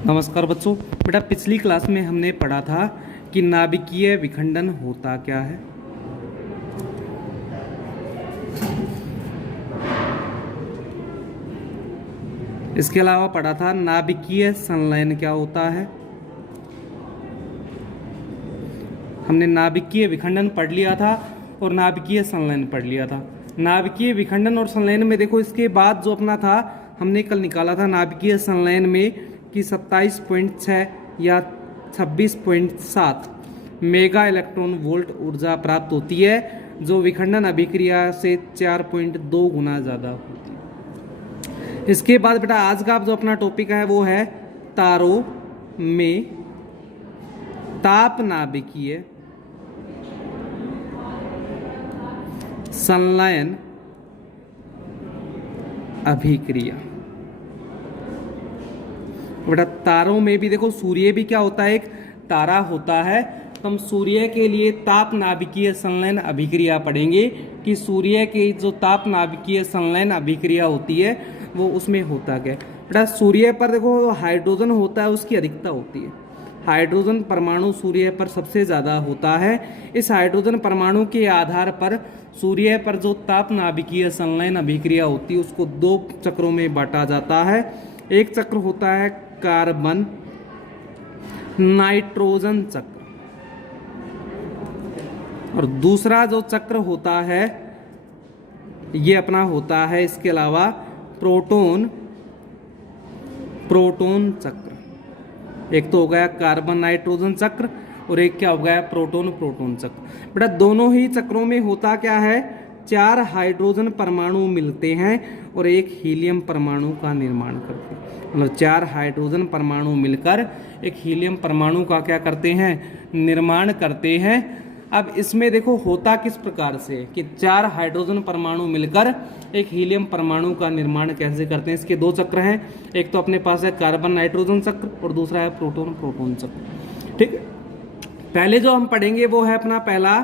नमस्कार बच्चों। बेटा पिछली क्लास में हमने पढ़ा था कि नाभिकीय विखंडन होता क्या है। इसके अलावा पढ़ा था नाभिकीय संलयन क्या होता है। हमने नाभिकीय विखंडन पढ़ लिया था और नाभिकीय संलयन पढ़ लिया था। नाभिकीय विखंडन और संलयन में देखो, इसके बाद जो अपना था हमने कल निकाला था नाभिकीय संलयन में कि 27.6 या 26.7 मेगा इलेक्ट्रॉन वोल्ट ऊर्जा प्राप्त होती है, जो विखंडन अभिक्रिया से 4.2 गुना ज़्यादा होती है। इसके बाद बेटा आज का जो अपना टॉपिक है वो है तारों में ताप नाभिकीय संलयन अभिक्रिया। बेटा तारों में भी देखो, सूर्य भी क्या होता है, एक तारा होता है। तो हम सूर्य के लिए ताप नाभिकीय संलयन अभिक्रिया पढ़ेंगे कि सूर्य की जो ताप नाभिकीय संलयन अभिक्रिया होती है वो उसमें होता क्या है। बेटा सूर्य पर देखो हाइड्रोजन होता है, उसकी अधिकता होती है। हाइड्रोजन परमाणु सूर्य पर सबसे ज़्यादा होता है। इस हाइड्रोजन परमाणु के आधार पर सूर्य पर जो ताप नाभिकीय संलयन अभिक्रिया होती है उसको दो चक्रों में बांटा जाता है। एक चक्र होता है कार्बन नाइट्रोजन चक्र और दूसरा जो चक्र होता है ये अपना होता है इसके अलावा प्रोटॉन चक्र। एक तो हो गया कार्बन नाइट्रोजन चक्र और एक क्या हो गया प्रोटॉन चक्र। बेटा दोनों ही चक्रों में होता क्या है, 4 हाइड्रोजन परमाणु मिलते हैं और एक हीलियम परमाणु का निर्माण करते हैं। मतलब 4 हाइड्रोजन परमाणु मिलकर एक हीलियम परमाणु का क्या करते हैं, निर्माण करते हैं। अब इसमें देखो होता किस प्रकार से कि 4 हाइड्रोजन परमाणु मिलकर एक हीलियम परमाणु का निर्माण कैसे करते हैं। इसके 2 चक्र हैं, एक तो अपने पास है कार्बन नाइट्रोजन चक्र और दूसरा है प्रोटॉन चक्र। ठीक है, पहले जो हम पढ़ेंगे वो है अपना पहला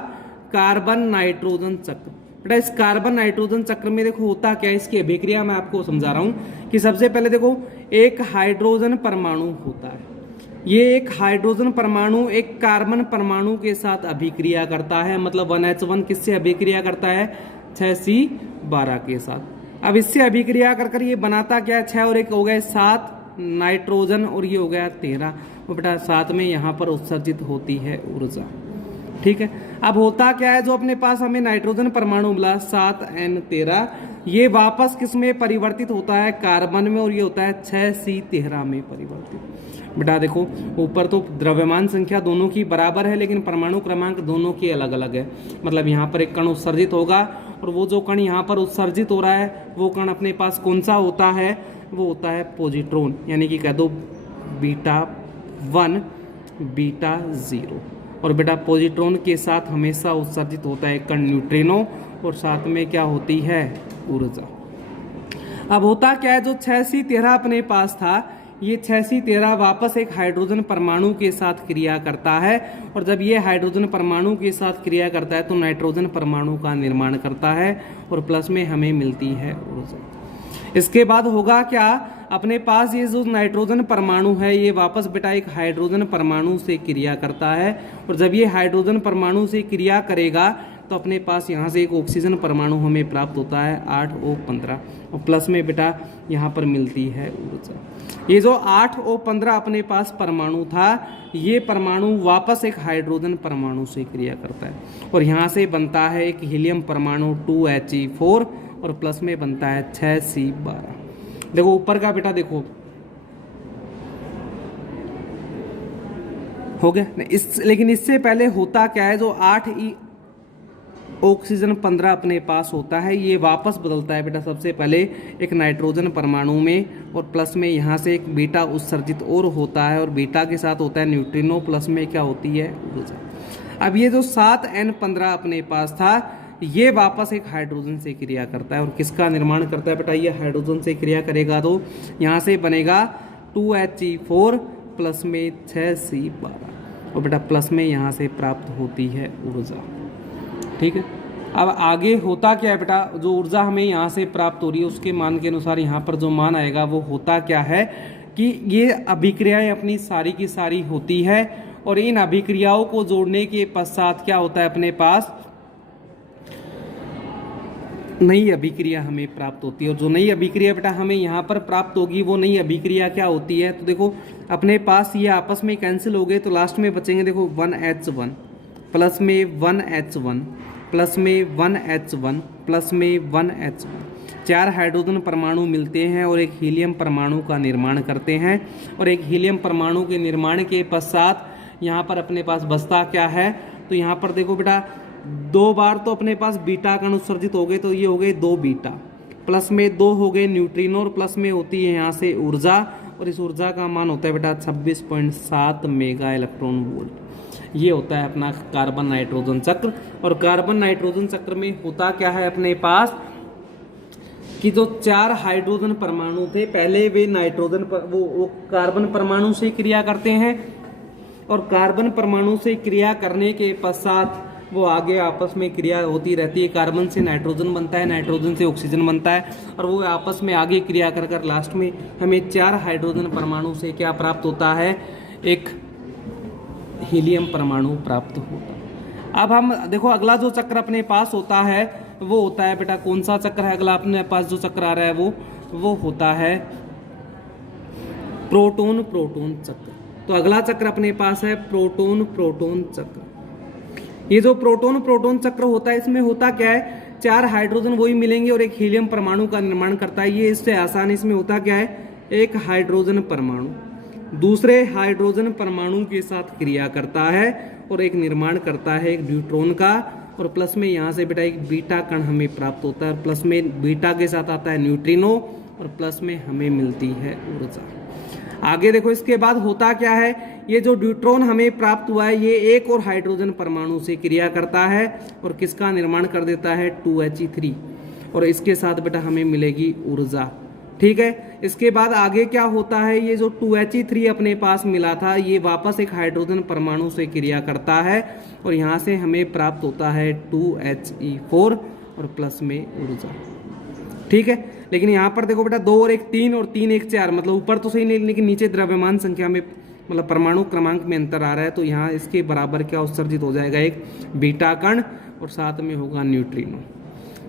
कार्बन नाइट्रोजन चक्र। बेटा इस कार्बन नाइट्रोजन चक्र में देखो होता क्या है, इसकी अभिक्रिया मैं आपको समझा रहा हूं कि सबसे पहले देखो एक हाइड्रोजन परमाणु होता है। ये एक हाइड्रोजन परमाणु एक कार्बन परमाणु के साथ अभिक्रिया करता है। मतलब 1H1 किससे अभिक्रिया करता है, 6C12 के साथ। अब इससे अभिक्रिया कर ये बनाता क्या है, 6 और 1 हो गए 7 नाइट्रोजन और ये हो गया 13। और बेटा साथ में यहाँ पर उत्सर्जित होती है ऊर्जा। ठीक है, अब होता क्या है, जो अपने पास हमें नाइट्रोजन परमाणु मिला 7N13, ये वापस किस में परिवर्तित होता है, कार्बन में, और ये होता है 6C13 में परिवर्तित। बेटा देखो ऊपर तो द्रव्यमान संख्या दोनों की बराबर है लेकिन परमाणु क्रमांक दोनों के अलग अलग है। मतलब यहाँ पर एक कण उत्सर्जित होगा और वो जो कण यहाँ पर उत्सर्जित हो रहा है वो कण अपने पास कौन सा होता है, वो होता है पॉजिट्रॉन, यानी कि कह दो β1 β0। और बेटा पॉजिट्रॉन के साथ हमेशा उत्सर्जित होता है कण न्यूट्रिनो और साथ में क्या होती है, ऊर्जा। अब होता क्या है, जो 6C13 अपने पास था ये 6C13 वापस एक हाइड्रोजन परमाणु के साथ क्रिया करता है और जब ये हाइड्रोजन परमाणु के साथ क्रिया करता है तो नाइट्रोजन परमाणु का निर्माण करता है और प्लस में हमें मिलती है ऊर्जा। इसके बाद होगा क्या, अपने पास ये जो नाइट्रोजन परमाणु है ये वापस बेटा एक हाइड्रोजन परमाणु से क्रिया करता है और जब ये हाइड्रोजन परमाणु से क्रिया करेगा तो अपने पास यहाँ से एक ऑक्सीजन परमाणु हमें प्राप्त होता है 8O15 और प्लस में बेटा यहाँ पर मिलती है ऊर्जा। ये जो 8O15 अपने पास परमाणु था ये परमाणु वापस एक हाइड्रोजन परमाणु से क्रिया करता है और यहाँ से बनता है एक हीलियम परमाणु 2He4 और प्लस में बनता है 6C12। देखो ऊपर का बेटा देखो हो गया लेकिन इससे पहले होता क्या है, जो 8E ऑक्सीजन 15 अपने पास होता है ये वापस बदलता है बेटा सबसे पहले एक नाइट्रोजन परमाणु में और प्लस में यहाँ से एक बीटा उत्सर्जित और होता है और बीटा के साथ होता है न्यूट्रिनो, प्लस में क्या होती है, ऊर्जा। अब ये जो 7N15 अपने पास था ये वापस एक हाइड्रोजन से क्रिया करता है और किसका निर्माण करता है बेटा, ये हाइड्रोजन से क्रिया करेगा तो यहाँ से बनेगा 2He4 प्लस में 6C12 और बेटा प्लस में यहाँ से प्राप्त होती है ऊर्जा। ठीक है, अब आगे होता क्या है बेटा, जो ऊर्जा हमें यहाँ से प्राप्त हो रही है उसके मान के अनुसार यहाँ पर जो मान आएगा वो होता क्या है कि ये अभिक्रियाएं अपनी सारी की सारी होती है और इन अभिक्रियाओं को जोड़ने के पश्चात क्या होता है, अपने पास नई अभिक्रिया हमें प्राप्त होती है। और जो नई अभिक्रिया बेटा हमें यहाँ पर प्राप्त होगी वो नई अभिक्रिया क्या होती है, तो देखो अपने पास ये आपस में कैंसिल हो गए तो लास्ट में बचेंगे देखो 1H1 प्लस में 1H1 प्लस में 1H1 प्लस में 1H1। 4 हाइड्रोजन परमाणु मिलते हैं और एक हीलियम परमाणु का निर्माण करते हैं और एक हीलियम परमाणु के निर्माण के पश्चात यहाँ पर अपने पास बचता क्या है, तो यहाँ पर देखो बेटा 2 बार तो अपने पास बीटा कण उत्सर्जित हो गए, तो ये हो गए 2 बीटा, प्लस में 2 हो गए न्यूट्रिनो और प्लस में होती है यहाँ से ऊर्जा और इस ऊर्जा का मान होता है बेटा 26.7 मेगा इलेक्ट्रॉन वोल्ट। ये होता है अपना कार्बन नाइट्रोजन चक्र। और कार्बन नाइट्रोजन चक्र में होता क्या है अपने पास कि जो 4 हाइड्रोजन परमाणु थे पहले वे नाइट्रोजन पर वो कार्बन परमाणु से क्रिया करते हैं और कार्बन परमाणु से क्रिया करने के पश्चात वो आगे आपस में क्रिया होती रहती है। कार्बन से नाइट्रोजन बनता है, नाइट्रोजन से ऑक्सीजन बनता है और वो आपस में आगे क्रिया कर कर लास्ट में हमें 4 हाइड्रोजन परमाणु से क्या प्राप्त होता है, एक हीलियम परमाणु प्राप्त होता है। अब हम देखो अगला जो चक्र अपने पास होता है वो होता है बेटा कौन सा चक्र है, अगला अपने पास जो चक्र आ रहा है वो होता है प्रोटॉन प्रोटॉन चक्र। तो अगला चक्र अपने पास है प्रोटॉन प्रोटॉन चक्र। ये जो प्रोटॉन प्रोटॉन चक्र होता है इसमें होता क्या है, 4 हाइड्रोजन वही मिलेंगे और एक हीलियम परमाणु का निर्माण करता है। ये इससे आसान, इसमें होता क्या है, एक हाइड्रोजन परमाणु दूसरे हाइड्रोजन परमाणु के साथ क्रिया करता है और एक निर्माण करता है एक न्यूट्रॉन का और प्लस में यहाँ से बेटा एक बीटा कण हमें प्राप्त होता है, प्लस में बीटा के साथ आता है न्यूट्रिनो और प्लस में हमें मिलती है ऊर्जा। आगे देखो इसके बाद होता क्या है, ये जो न्यूट्रॉन हमें प्राप्त हुआ है ये एक और हाइड्रोजन परमाणु से क्रिया करता है और किसका निर्माण कर देता है 2He3 और इसके साथ बेटा हमें मिलेगी ऊर्जा। ठीक है, इसके बाद आगे क्या होता है, ये जो 2He3 अपने पास मिला था ये वापस एक हाइड्रोजन परमाणु से क्रिया करता है और यहाँ से हमें प्राप्त होता है 2He4 और प्लस में ऊर्जा। ठीक है, लेकिन यहाँ पर देखो बेटा 2 और 1 3 और 3 1 4, मतलब ऊपर तो सही नहीं लेकिन नीचे द्रव्यमान संख्या में मतलब परमाणु क्रमांक में अंतर आ रहा है, तो यहाँ इसके बराबर क्या उत्सर्जित हो जाएगा, एक बीटा कण और साथ में होगा न्यूट्रिनो।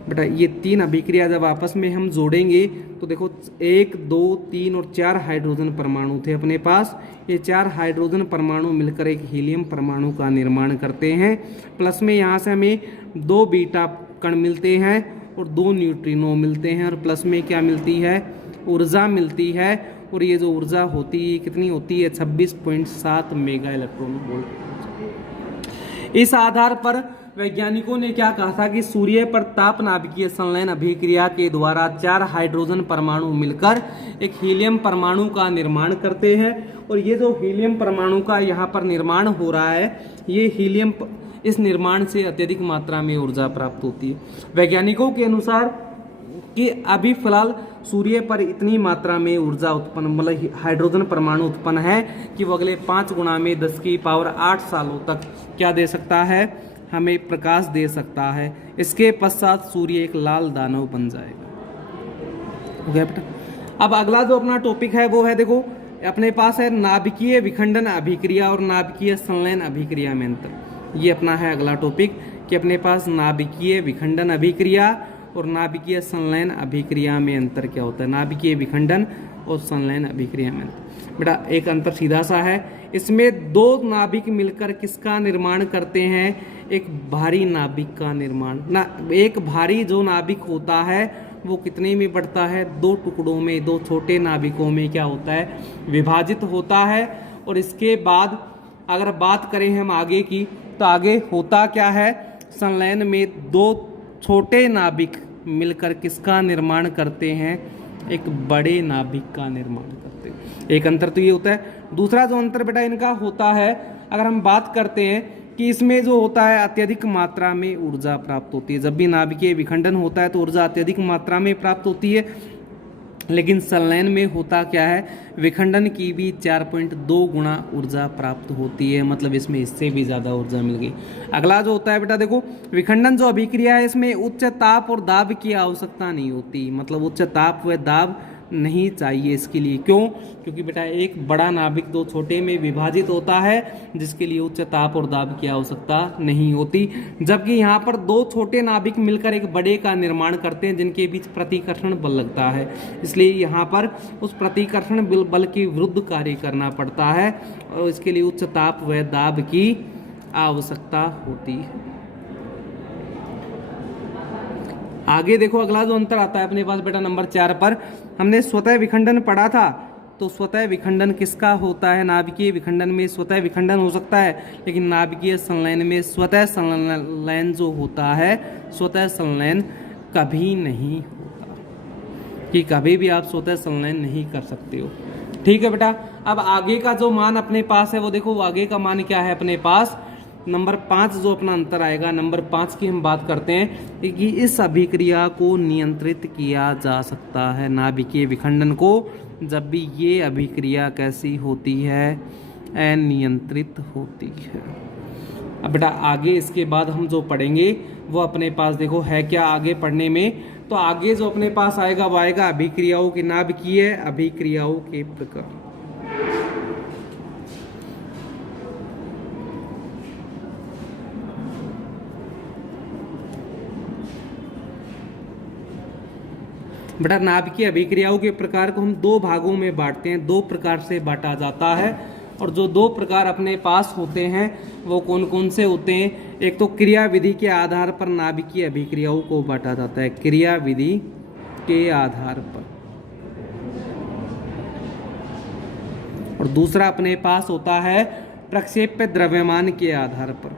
बेटा ये 3 अभिक्रिया जब आपस में हम जोड़ेंगे तो देखो 1 2 3 और 4 हाइड्रोजन परमाणु थे अपने पास, ये 4 हाइड्रोजन परमाणु मिलकर एक हीलियम परमाणु का निर्माण करते हैं। प्लस में यहाँ से हमें 2 बीटा कण मिलते हैं और 2 न्यूट्रिनो मिलते हैं और प्लस में क्या मिलती है, ऊर्जा मिलती है और ये जो ऊर्जा होती है कितनी होती है 26.7 मेगा इलेक्ट्रॉन वोल्ट। इस आधार पर वैज्ञानिकों ने क्या कहा था कि सूर्य पर ताप नाभिकीय संलयन अभिक्रिया के द्वारा 4 हाइड्रोजन परमाणु मिलकर एक हीलियम परमाणु का निर्माण करते हैं और ये जो हीलियम परमाणु का यहाँ पर निर्माण हो रहा है ये हीलियम इस निर्माण से अत्यधिक मात्रा में ऊर्जा प्राप्त होती है। वैज्ञानिकों के अनुसार कि अभी फिलहाल सूर्य पर इतनी मात्रा में ऊर्जा उत्पन्न मतलब हाइड्रोजन परमाणु उत्पन्न है कि वो अगले 5 गुना में 10 की पावर 8 सालों तक क्या दे सकता है, हमें प्रकाश दे सकता है। इसके पश्चात सूर्य एक लाल दानव बन जाएगा। हो गया बेटा। अब अगला जो अपना टॉपिक है वो है देखो अपने पास है नाभिकीय विखंडन अभिक्रिया और नाभिकीय संलयन अभिक्रिया में अंतर। ये अपना है अगला टॉपिक कि अपने पास नाभिकीय विखंडन अभिक्रिया और नाभिकीय संलयन अभिक्रिया में अंतर क्या होता है। नाभिकीय विखंडन और संलयन अभिक्रिया में अंतर बेटा एक अंतर सीधा सा है, इसमें 2 नाभिक मिलकर किसका निर्माण करते हैं, एक भारी नाभिक का निर्माण ना। एक भारी जो नाभिक होता है वो कितने में बढ़ता है, 2 टुकड़ों में, 2 छोटे नाभिकों में क्या होता है, विभाजित होता है। और इसके बाद अगर बात करें हम आगे की तो आगे होता क्या है, संलयन में 2 छोटे नाभिक मिलकर किसका निर्माण करते हैं, एक बड़े नाभिक का निर्माण करते हैं। एक अंतर तो ये होता है। दूसरा जो अंतर बेटा इनका होता है अगर हम बात करते हैं कि इसमें जो होता है अत्यधिक मात्रा में ऊर्जा प्राप्त होती है। जब भी नाभिकीय विखंडन होता है तो ऊर्जा अत्यधिक मात्रा में प्राप्त होती है, लेकिन संलयन में होता क्या है, विखंडन की भी 4.2 गुना ऊर्जा प्राप्त होती है, मतलब इसमें इससे भी ज़्यादा ऊर्जा मिल गई। अगला जो होता है बेटा देखो विखंडन जो अभिक्रिया है इसमें उच्च ताप और दाब की आवश्यकता नहीं होती, मतलब उच्च ताप व दाब नहीं चाहिए इसके लिए। क्यों? क्योंकि बेटा एक बड़ा नाभिक दो छोटे में विभाजित होता है, जिसके लिए उच्च ताप और दाब की आवश्यकता नहीं होती। जबकि यहाँ पर दो छोटे नाभिक मिलकर एक बड़े का निर्माण करते हैं, जिनके बीच प्रतिकर्षण बल लगता है, इसलिए यहाँ पर उस प्रतिकर्षण बल के विरुद्ध कार्य करना पड़ता है और इसके लिए उच्च ताप व दाब की आवश्यकता होती है। आगे देखो अगला जो अंतर आता है अपने पास बेटा नंबर 4 पर, हमने स्वतः विखंडन पढ़ा था। तो स्वतः विखंडन किसका होता है? नाभिकीय विखंडन में स्वतः विखंडन हो सकता है, लेकिन नाभिकीय संलयन में स्वतः संलयन जो होता है, स्वतः संलयन कभी नहीं होता, कि कभी भी आप स्वतः संलयन नहीं कर सकते हो। ठीक है बेटा। अब आगे का जो मान अपने पास है वो देखो, आगे का मान क्या है अपने पास, नंबर 5 जो अपना अंतर आएगा, नंबर 5 की हम बात करते हैं कि इस अभिक्रिया को नियंत्रित किया जा सकता है, नाभिकीय विखंडन को, जब भी ये अभिक्रिया कैसी होती है, अनियंत्रित होती है। अब बेटा आगे इसके बाद हम जो पढ़ेंगे वो अपने पास देखो है क्या आगे पढ़ने में, तो आगे जो अपने पास आएगा वो आएगा अभिक्रियाओं के, नाभिकीय अभिक्रियाओं के प्रकार। बेटा नाभिकीय अभिक्रियाओं के प्रकार को हम दो भागों में बांटते हैं, दो प्रकार से बांटा जाता है, और जो दो प्रकार अपने पास होते हैं वो कौन कौन से होते हैं? एक तो क्रिया विधि के आधार पर नाभिकीय अभिक्रियाओं को बांटा जाता है, क्रिया विधि के आधार पर, और दूसरा अपने पास होता है प्रक्षेप्य द्रव्यमान के आधार पर।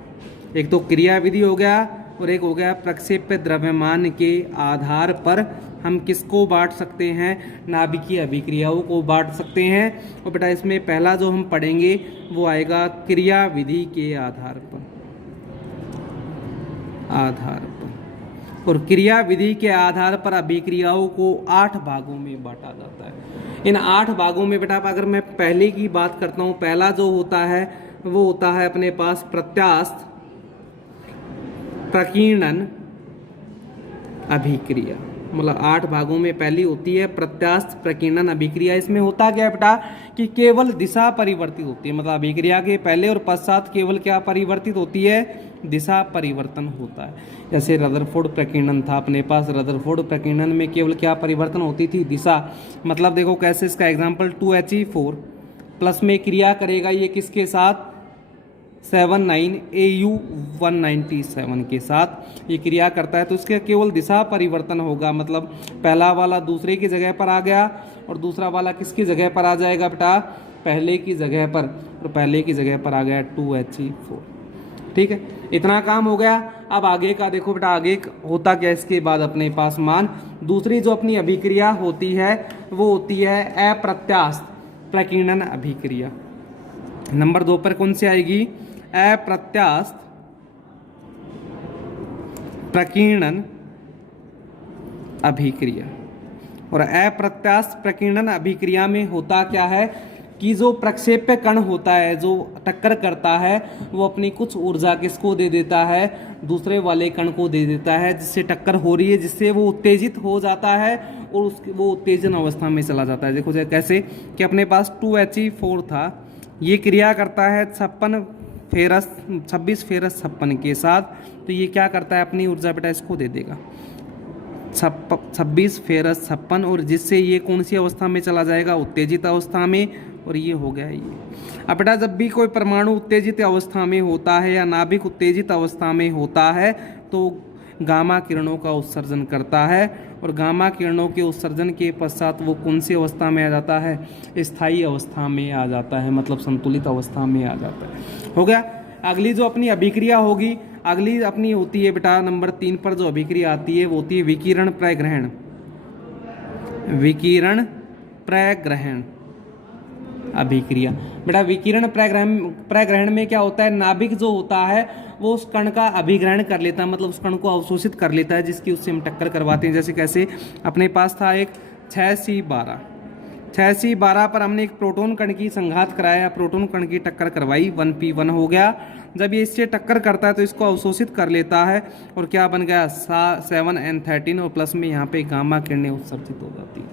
एक तो क्रिया विधि हो गया और एक हो गया प्रक्षेप्य द्रव्यमान के आधार पर हम किसको बांट सकते हैं? नाभिकीय अभिक्रियाओं को बांट सकते हैं। और बेटा इसमें पहला जो हम पढ़ेंगे वो आएगा क्रिया विधि के आधार पर, और क्रिया विधि के आधार पर अभिक्रियाओं को 8 भागों में बांटा जाता है। इन 8 भागों में बेटा अगर मैं पहले की बात करता हूँ, पहला जो होता है वो होता है अपने पास प्रत्यास्थ प्रकीर्णन अभिक्रिया, मतलब 8 भागों में पहली होती है प्रत्यास्थ प्रकीर्णन अभिक्रिया। इसमें होता क्या है बेटा कि केवल दिशा परिवर्तित होती है, मतलब अभिक्रिया के पहले और पश्चात केवल क्या परिवर्तित होती है? दिशा परिवर्तन होता है। जैसे रदरफोर्ड प्रकीर्णन था अपने पास, रदरफोर्ड प्रकीर्णन में केवल क्या परिवर्तन होती थी? दिशा। मतलब देखो कैसे, इसका एग्जाम्पल 2He4 प्लस में क्रिया करेगा ये किसके साथ? 79Au197 के साथ ये क्रिया करता है, तो इसके केवल दिशा परिवर्तन होगा, मतलब पहला वाला दूसरे की जगह पर आ गया और दूसरा वाला किसकी जगह पर आ जाएगा बेटा? पहले की जगह पर, और पहले की जगह पर आ गया 2He4। ठीक है, इतना काम हो गया। अब आगे का देखो बेटा, आगे होता क्या इसके बाद अपने पास मान, दूसरी जो अपनी अभिक्रिया होती है वो होती है अप्रत्यास्थ प्रकीर्णन अभिक्रिया। नंबर 2 पर कौन सी आएगी? अप्रत्यास्थ प्रकीर्णन अभिक्रिया। और अप्रत्यास्थ प्रकीर्णन अभिक्रिया में होता क्या है कि जो प्रक्षेप्य कण होता है, जो टक्कर करता है, वो अपनी कुछ ऊर्जा किसको दे देता है? दूसरे वाले कण को दे देता है, जिससे टक्कर हो रही है, जिससे वो उत्तेजित हो जाता है और वो उत्तेजन अवस्था में चला जाता है। देखो कैसे कि अपने पास 2He4 था, ये क्रिया करता है 26 फेरस 56 के साथ, तो ये क्या करता है? अपनी ऊर्जा बेटा इसको दे देगा 26 फेरस 56, और जिससे ये कौन सी अवस्था में चला जाएगा? उत्तेजित अवस्था में, और ये हो गया ये। अब बेटा जब भी कोई परमाणु उत्तेजित अवस्था में होता है या नाभिक उत्तेजित अवस्था में होता है तो गामा किरणों का उत्सर्जन करता है, और गामा किरणों के उत्सर्जन के पश्चात वो कौन सी अवस्था में आ जाता है? स्थायी अवस्था में आ जाता है, मतलब संतुलित अवस्था में आ जाता है। हो गया। अगली जो अपनी अभिक्रिया होगी, अगली अपनी होती है बेटा नंबर 3 पर जो अभिक्रिया आती है वो होती है विकिरण प्रग्रहण। विकिरण प्रग्रहण अभिक्रिया। बेटा विकिरण प्रग्रहण में क्या होता है? नाभिक जो होता है वो उस कण का अभिग्रहण कर लेता है, मतलब उस कण को अवशोषित कर लेता है, जिसकी उससे हम टक्कर करवाते हैं। जैसे कैसे अपने पास था एक 6C12, 6C12 पर हमने एक प्रोटॉन कण की संघात कराया, प्रोटॉन कण की टक्कर करवाई, 1p1 हो गया। जब ये इससे टक्कर करता है तो इसको अवशोषित कर लेता है और क्या बन गया 7n13 और प्लस में यहाँ पे गामा किरणें उत्सर्जित हो जाती है।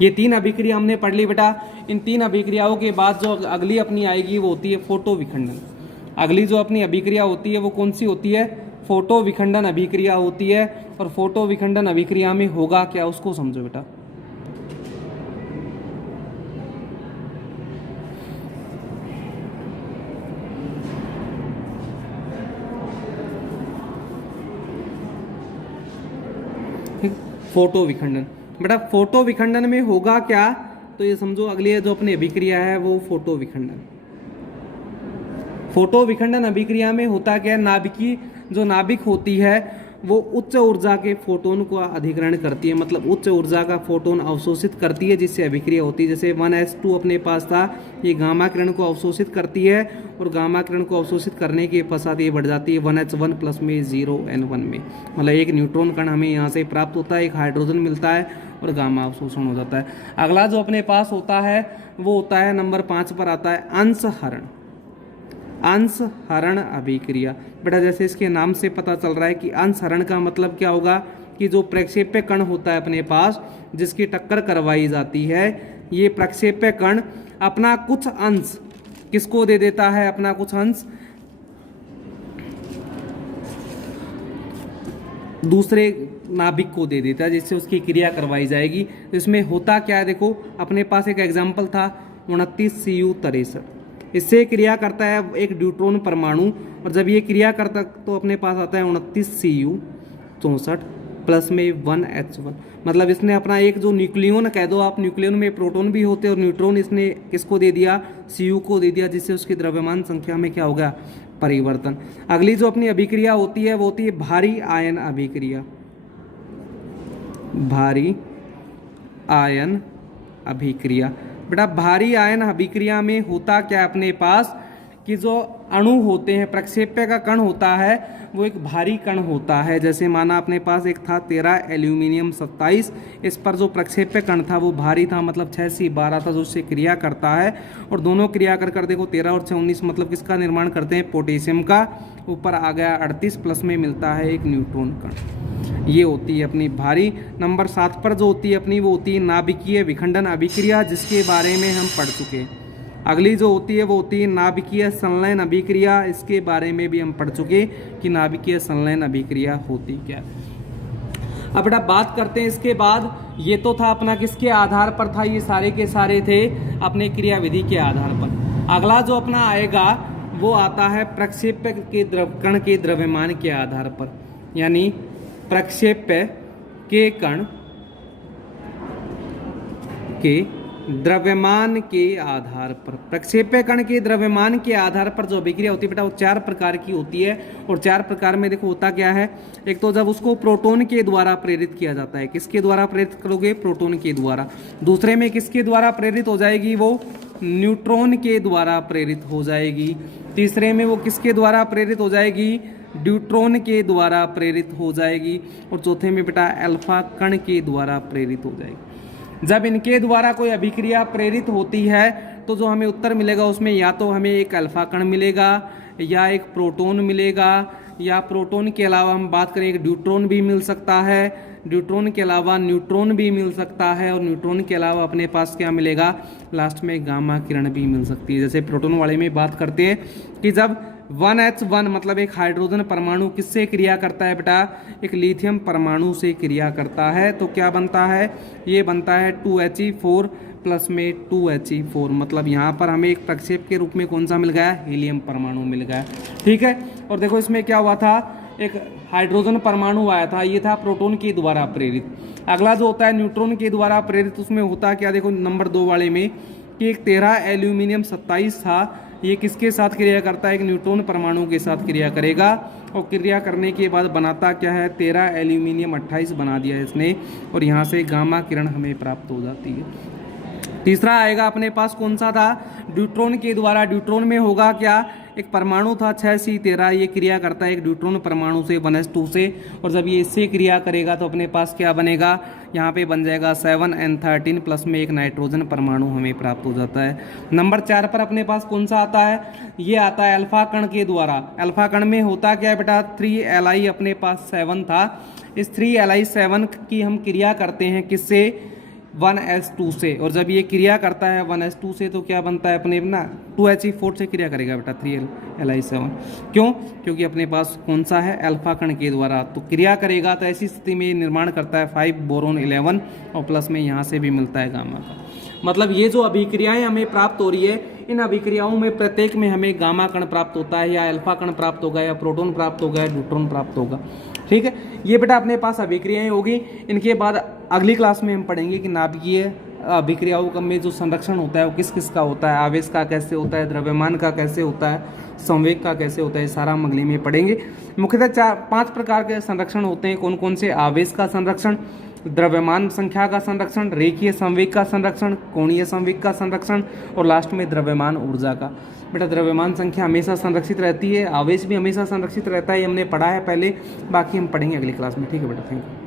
ये 3 अभिक्रिया हमने पढ़ ली बेटा। इन 3 अभिक्रियाओं के बाद जो अगली अपनी आएगी वो होती है फोटो विखंडन। अगली जो अपनी अभिक्रिया होती है वो कौन सी होती है? फोटो विखंडन अभिक्रिया होती है। और फोटो विखंडन अभिक्रिया में होगा क्या उसको समझो बेटा। फोटो विखंडन बेटा, फोटो विखंडन में होगा क्या? तो ये समझो अगली जो अपनी अभिक्रिया है वो फोटो विखंडन। फोटो विखंडन अभिक्रिया में होता क्या है? नाभिकी जो नाभिक होती है वो उच्च ऊर्जा के फोटोन को अधिग्रहण करती है, मतलब उच्च ऊर्जा का फोटोन अवशोषित करती है जिससे अभिक्रिया होती है। जैसे 1s2 अपने पास था, ये गामा किरण को अवशोषित करती है और गामा किरण को अवशोषित करने के पश्चात ये बढ़ जाती है 1h1 प्लस में 0n1 में, मतलब एक न्यूट्रॉन कण हमें यहाँ से प्राप्त होता है, एक हाइड्रोजन मिलता है और गामा अवशोषण हो जाता है। अगला जो अपने पास होता है वो होता है नंबर 5 पर आता है अंशहरण। अंशहरण अभिक्रिया बेटा, जैसे इसके नाम से पता चल रहा है कि अंशहरण का मतलब क्या होगा कि जो प्रक्षेप्य कण होता है अपने पास जिसकी टक्कर करवाई जाती है, ये प्रक्षेप्य कण अपना कुछ अंश किसको दे देता है? अपना कुछ अंश दूसरे नाभिक को दे देता है जिससे उसकी क्रिया करवाई जाएगी। तो इसमें होता क्या है देखो, अपने पास एक एग्जाम्पल था 29Cu63, इससे क्रिया करता है एक ड्यूट्रॉन परमाणु और जब ये क्रिया करता तो अपने पास आता है 29Cu64 प्लस में 1H1, मतलब इसने अपना एक जो न्यूक्लियन कह दो आप, न्यूक्लियन में प्रोटॉन भी होते हैं और न्यूट्रॉन इसने किसको दे दिया? Cu को दे दिया, जिससे उसकी द्रव्यमान संख्या में क्या होगा? परिवर्तन। अगली जो अपनी अभिक्रिया होती है वो होती है भारी आयन अभिक्रिया। भारी आयन अभिक्रिया बेटा, भारी आयन अभिक्रिया में होता क्या अपने पास कि जो अणु होते हैं, प्रक्षेप्य का कण होता है वो एक भारी कण होता है। जैसे माना अपने पास एक था 13 एल्यूमिनियम 27, इस पर जो प्रक्षेप्य कण था वो भारी था, मतलब 6C12 था जो उससे क्रिया करता है और दोनों क्रिया कर देखो 13 और 6 19, मतलब किसका निर्माण करते हैं? पोटेशियम का। ऊपर आ गया 38 प्लस में मिलता है एक न्यूट्रॉन कण। ये होती है अपनी भारी। नंबर 7 पर जो होती है अपनी वो होती है नाभिकीय विखंडन अभिक्रिया, जिसके बारे में हम पढ़ चुके हैं। अगली जो होती है वो होती है नाभिकीय संलयन अभिक्रिया, इसके बारे में भी हम पढ़ चुके कि नाभिकीय संलयन अभिक्रिया होती क्या। अब बेटा बात करते हैं इसके बाद, ये तो था अपना किसके आधार पर था? ये सारे के सारे थे अपने क्रियाविधि के आधार पर। अगला जो अपना आएगा वो आता है प्रक्षेप्य के कण के द्रव्यमान के आधार पर, यानी प्रक्षेप्य के कण के द्रव्यमान के आधार पर, प्रक्षेप्य कण के द्रव्यमान के आधार पर जो अभिक्रिया होती है बेटा वो 4 प्रकार की होती है। और 4 प्रकार में देखो होता क्या है, एक तो जब उसको प्रोटॉन के द्वारा प्रेरित किया जाता है, किसके द्वारा प्रेरित करोगे? प्रोटॉन के द्वारा। दूसरे में किसके द्वारा प्रेरित हो जाएगी? वो न्यूट्रॉन के द्वारा प्रेरित हो जाएगी। तीसरे में वो किसके द्वारा प्रेरित हो जाएगी? ड्यूट्रॉन के द्वारा प्रेरित हो जाएगी। और चौथे में बेटा अल्फा कण के द्वारा प्रेरित हो जाएगी। जब इनके द्वारा कोई अभिक्रिया प्रेरित होती है तो जो हमें उत्तर मिलेगा उसमें या तो हमें एक अल्फा कण मिलेगा या एक प्रोटॉन मिलेगा, या प्रोटॉन के अलावा हम बात करें एक ड्यूट्रॉन भी मिल सकता है, ड्यूट्रॉन के अलावा न्यूट्रॉन भी मिल सकता है, और न्यूट्रॉन के अलावा अपने पास क्या मिलेगा? लास्ट में गामा किरण भी मिल सकती है। जैसे प्रोटॉन वाले में बात करते हैं कि जब 1H1 मतलब एक हाइड्रोजन परमाणु किससे क्रिया करता है बेटा? एक लिथियम परमाणु से क्रिया करता है, तो क्या बनता है? ये बनता है 2He4 प्लस में 2He4, मतलब यहाँ पर हमें एक प्रक्षेप के रूप में कौन सा मिल गया? हीलियम परमाणु मिल गया। ठीक है, और देखो इसमें क्या हुआ था, एक हाइड्रोजन परमाणु आया था, ये था प्रोटॉन के द्वारा प्रेरित। अगला जो होता है न्यूट्रॉन के द्वारा प्रेरित, उसमें होता क्या देखो नंबर 2 वाले में कि एक 13 एल्यूमिनियम 27 था, ये किसके साथ क्रिया करता है? एक न्यूट्रॉन परमाणु के साथ क्रिया करेगा, और क्रिया करने के बाद बनाता क्या है? 13 एल्यूमिनियम 28 बना दिया इसने, और यहाँ से गामा किरण हमें प्राप्त हो जाती है। तीसरा आएगा अपने पास कौन सा था? ड्यूट्रॉन के द्वारा। ड्यूट्रॉन में होगा क्या? एक परमाणु था 6C13, ये क्रिया करता है एक न्यूट्रॉन परमाणु से 1s2 से, और जब ये इससे क्रिया करेगा तो अपने पास क्या बनेगा, यहाँ पे बन जाएगा 7n13 प्लस में एक नाइट्रोजन परमाणु हमें प्राप्त हो जाता है। नंबर 4 पर अपने पास कौन सा आता है, ये आता है अल्फा कण के द्वारा। अल्फा कण में होता क्या है बेटा, 3Li अपने पास 7 था, इस 3Li7 की हम क्रिया करते हैं किससे, 1s2 से, और जब ये क्रिया करता है 1s2 से तो क्या बनता है अपने ना 2He4 से क्रिया करेगा बेटा 3Li7। क्यों, क्योंकि अपने पास कौन सा है, अल्फा कण के द्वारा तो क्रिया करेगा, तो ऐसी स्थिति में निर्माण करता है 5 बोरोन 11 और प्लस में यहाँ से भी मिलता है गामा का। मतलब ये जो अभिक्रियाएं हमें प्राप्त हो रही है, इन अभिक्रियाओं में प्रत्येक में हमें गामा कण प्राप्त होता है, या अल्फा कण प्राप्त होगा, या प्रोटॉन प्राप्त होगा, या न्यूट्रॉन प्राप्त होगा। ठीक है, ये बेटा अपने पास अभिक्रियाएं होगी। इनके बाद अगली क्लास में हम पढ़ेंगे कि नाभिकीय अभिक्रियाओं में जो संरक्षण होता है वो किस किस का होता है, आवेश का कैसे होता है, द्रव्यमान का कैसे होता है, संवेग का कैसे होता है, सारा हम अगले में पढ़ेंगे। मुख्यतः 5 प्रकार के संरक्षण होते हैं। कौन कौन से, आवेश का संरक्षण, द्रव्यमान संख्या का संरक्षण, रेखीय संवेग का संरक्षण, कोणीय संवेग का संरक्षण, और लास्ट में द्रव्यमान ऊर्जा का। बेटा द्रव्यमान संख्या हमेशा संरक्षित रहती है, आवेश भी हमेशा संरक्षित रहता है, ये हमने पढ़ा है पहले, बाकी हम पढ़ेंगे अगली क्लास में। ठीक है बेटा, थैंक यू।